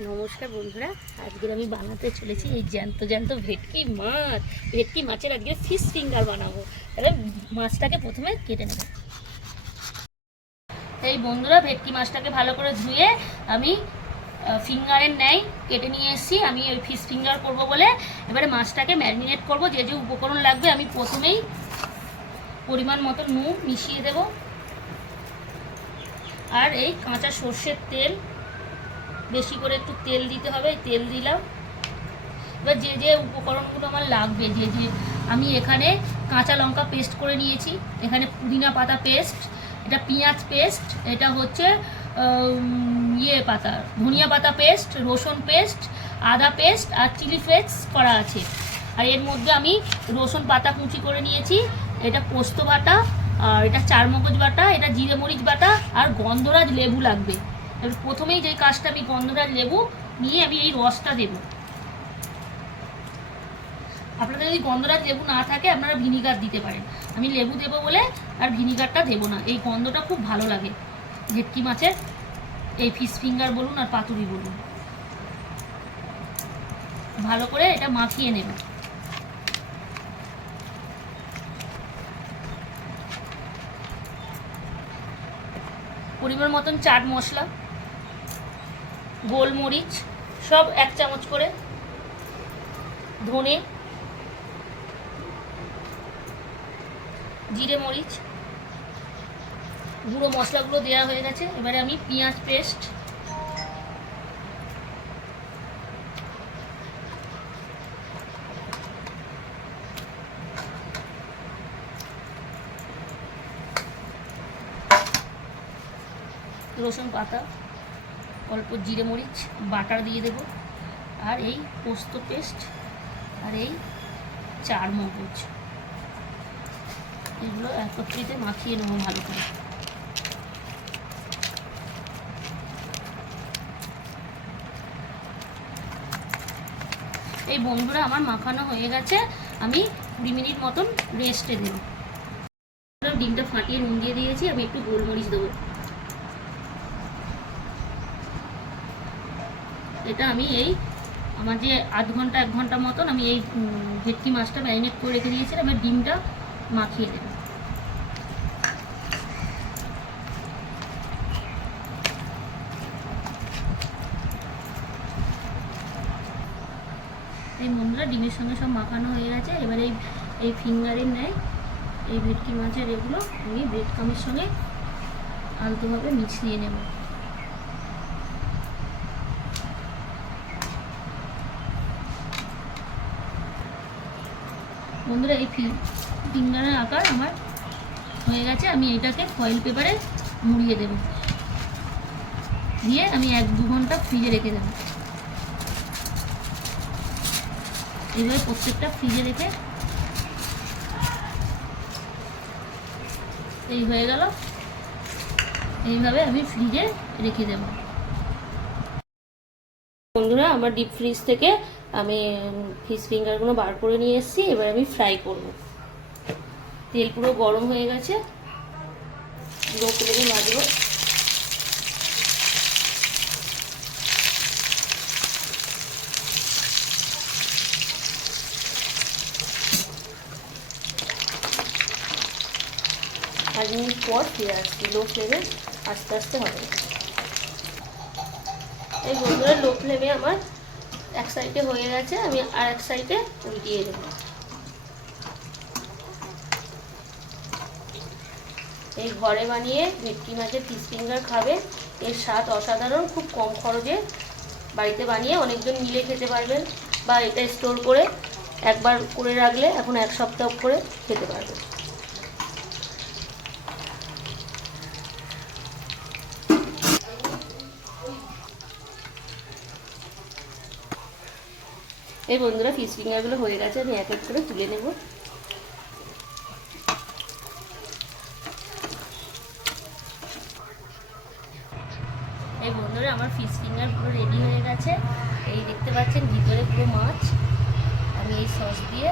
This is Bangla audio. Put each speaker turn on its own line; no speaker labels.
নমস্কার বন্ধুরা আজকে আমি বানাতে চলেছি এই জ্যান্ত জ্যান্ত ভেটকি মাছ। ভেটকি মাছের আজকে ফিশ ফিঙ্গার বানাবো। তাহলে মাছটাকে প্রথমে কেটে নেব। এই বন্ধুরা, ভেটকি মাছটাকে ভালো করে ধুয়ে আমি ফিঙ্গারের ন্যায় কেটে নিয়ে এসেছি। আমি ওই ফিশ ফিঙ্গার করব বলে এবারে মাছটাকে ম্যারিনেট করব। যে যে উপকরণ লাগবে, আমি প্রথমেই পরিমাণ মতো নুন মিশিয়ে দেব। আর এই কাঁচা সর্ষের তেল বেশি করে একটু তেল দিতে হবে, তেল দিলাম। এবার যে যে উপকরণগুলো আমার লাগবে, যে যে আমি এখানে কাঁচা লঙ্কা পেস্ট করে নিয়েছি, এখানে পুদিনা পাতা পেস্ট এটা পেঁয়াজ পেস্ট এটা হচ্ছে ইয়ে পাতা, ধনিয়া পাতা পেস্ট রসুন পেস্ট আদা পেস্ট আর চিলি ফ্লেক্স করা আছে। আর এর মধ্যে আমি রসুন পাতা কুচি করে নিয়েছি, এটা পোস্ত বাটা, আর এটা চারমগজ বাটা, এটা জিরে মরিচ বাটা, আর গন্ধরাজ লেবু লাগবে। এবার প্রথমেই যে কাজটা আমি গন্ধরাজ লেবু নিয়ে আমি এই রসটা দেব। আপনাদের যদি গন্ধরাজ লেবু না থাকে, আপনারা ভিনিগার দিতে পারেন। আমি লেবু দেবো বলে আর ভিনিগারটা দেবো না। এই গন্ধটা খুব ভালো লাগে। ভেটকি মাছের, এই ফিশ ফিঙ্গার বলুন আর পাতুরি বলুন। ভালো করে এটা মাখিয়ে নেব। পরিমাণ মতন চাট মশলা। গোলমরিচ, সব এক চামচ করে ধনে, জিরে মরিচ, গুঁড়ো মশলাগুলো দেওয়া হয়ে গেছে। এবারে আমি পেঁয়াজ পেস্ট, রসুন পাতা অল্প জিরে মরিচ, বাটার দিয়ে দেব। আর এই পোস্ত পেস্ট আর এই চার মগজ। এগুলো একত্রিত মাখিয়ে নেব ভালো করে। এই বন্ধুরা, আমার মাখানো হয়ে গেছে। আমি কুড়ি মিনিট মতন রেস্টে দেবো। ডিমটা ফাটিয়ে নুন দিয়ে দিয়েছি, আমি একটু গোলমরিচ দেবো। এটা আমি এই, আমার যে আধ ঘণ্টা, এক ঘণ্টা মতন আমি এই ভেটকি মাছটা ম্যারিনেট করে রেখে দিয়েছিলাম, এবার ডিমটা মাখিয়ে দেবো এই বন্ধুরা, ডিমের সঙ্গে সব মাখানো হয়ে গেছে। এবার এই এই ফিঙ্গারের নেয় এই ভেটকি মাছের এগুলো আমি ব্রেড কামের সঙ্গে আলতোভাবে মিশিয়ে নেব। বন্ধুরা, এই ফিঙ্গারের আকার আমার হয়ে গেছে, আমি এটাকে ফয়েল পেপারে মুড়িয়ে দেব। দিয়ে আমি এক দু ঘণ্টা ফ্রিজে রেখে দেবো। এইভাবে প্রত্যেকটা ফ্রিজে রেখে এই হয়ে গেল। এইভাবে আমি ফ্রিজে রেখে দেব। বন্ধুরা, আমার ডিপ ফ্রিজ থেকে আমি ফিশ ফিঙ্গারগুলো বার করে নিয়ে এসেছি, এবার আমি ফ্রাই করব। তেল পুরো গরম হয়ে গেছে। লো ভাজবো পাঁচ মিনিট পর ফিরে আসছি আস্তে আস্তে হবে। এই বন্ধুরা লো ফ্লেমে আমার এক সাইডে হয়ে গেছে, আমি আর এক সাইডে উল্টিয়ে দেবো। এই ঘরে বানিয়ে ভেটকি মাছের ফিশ ফিঙ্গার খাবে, এর স্বাদ অসাধারণ, খুব কম খরচে বাড়িতে বানিয়ে অনেকজন মিলে খেতে পারবেন বা এটা স্টোর করে একবার করে রাখলে এখন এক সপ্তাহ করে খেতে পারবেন। এই বন্ধুরা ফিশ ফিঙ্গারগুলো হয়ে গেছে, আমি এক এক করে তুলে নেব। এই বন্ধুরা, আমার ফিশ ফিঙ্গার পুরো রেডি হয়ে গেছে। এই দেখতে পাচ্ছেন, ভিতরে পুরো মাছ। আমি এই সস দিয়ে